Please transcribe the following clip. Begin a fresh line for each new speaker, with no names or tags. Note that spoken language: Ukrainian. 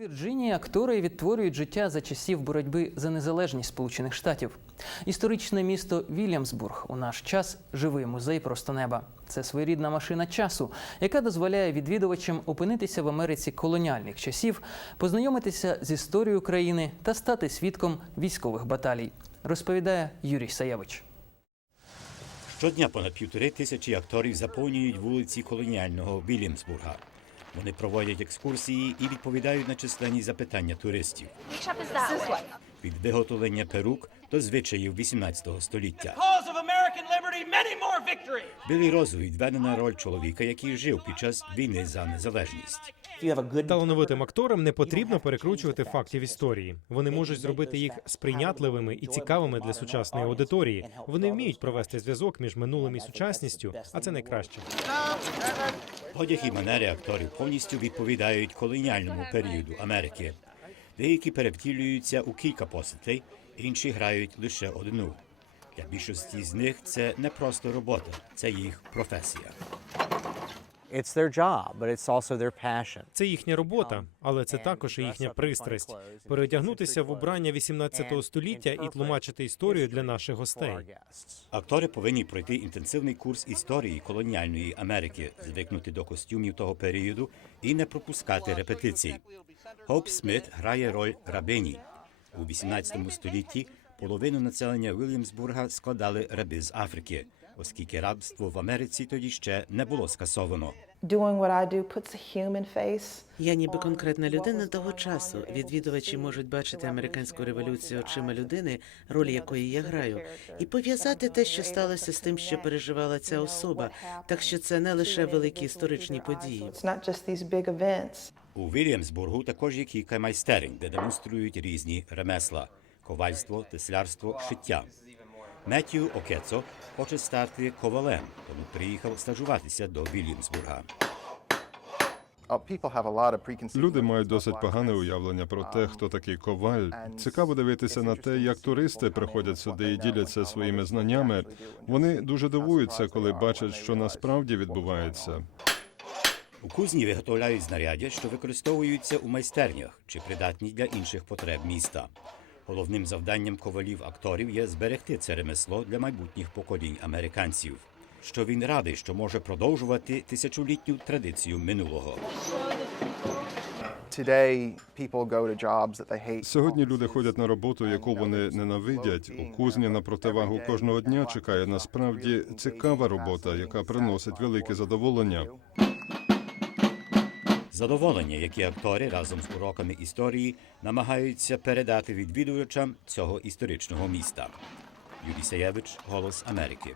Вірджинії актори відтворюють життя за часів боротьби за незалежність Сполучених Штатів. Історичне місто Вільямсбург у наш час живий музей просто неба. Це своєрідна машина часу, яка дозволяє відвідувачам опинитися в Америці колоніальних часів, познайомитися з історією країни та стати свідком військових баталій. Розповідає Юрій Саєвич.
Щодня понад півтори тисячі акторів заповнюють вулиці колоніального Вільямсбурга. Вони проводять екскурсії і відповідають на численні запитання туристів від виготовлення перук до звичаїв 18 століття. Білий розу відведена роль чоловіка, який жив під час війни за незалежність.
Талановитим акторам не потрібно перекручувати фактів історії. Вони можуть зробити їх сприйнятливими і цікавими для сучасної аудиторії. Вони вміють провести зв'язок між минулим і сучасністю, а це найкраще.
Одяг і манери акторів повністю відповідають колоніальному періоду Америки. Деякі перевтілюються у кілька постатей, інші грають лише одну. Для більшості з них це не просто робота, це їх професія.
It's their job, but it's also their passion.
Це їхня робота, але це також і їхня пристрасть. Переодягнутися в убрання 18 століття і тлумачити історію для наших гостей.
Актори повинні пройти інтенсивний курс історії колоніальної Америки, звикнути до костюмів того періоду і не пропускати репетицій. Хоуп Смит грає роль рабині. У 18 столітті половину населення Вільямсбурга складали раби з Африки, оскільки рабство в Америці тоді ще не було скасовано.
Я ніби конкретна людина того часу. Відвідувачі можуть бачити американську революцію очима людини, роль якої я граю, і пов'язати те, що сталося з тим, що переживала ця особа. Так що це не лише великі історичні події.
У Вільямсбургу також є кілька майстерень, де демонструють різні ремесла: ковальство, теслярство, шиття. Меттью Окецо хоче стати ковалем, тому приїхав стажуватися до Вільямсбурга.
Люди мають досить погане уявлення про те, хто такий коваль. Цікаво дивитися на те, як туристи приходять сюди і діляться своїми знаннями. Вони дуже дивуються, коли бачать, що насправді відбувається.
У кузні виготовляють знаряддя, що використовуються у майстернях чи придатні для інших потреб міста. Головним завданням ковалів-акторів є зберегти це ремесло для майбутніх поколінь американців. Що він радий, що може продовжувати тисячолітню традицію минулого.
Сьогодні люди ходять на роботу, яку вони ненавидять. У кузні на противагу кожного дня чекає насправді цікава робота, яка приносить велике задоволення.
Задоволення, які актори разом з уроками історії намагаються передати відвідувачам цього історичного міста. Юрій Саєвич, Голос Америки.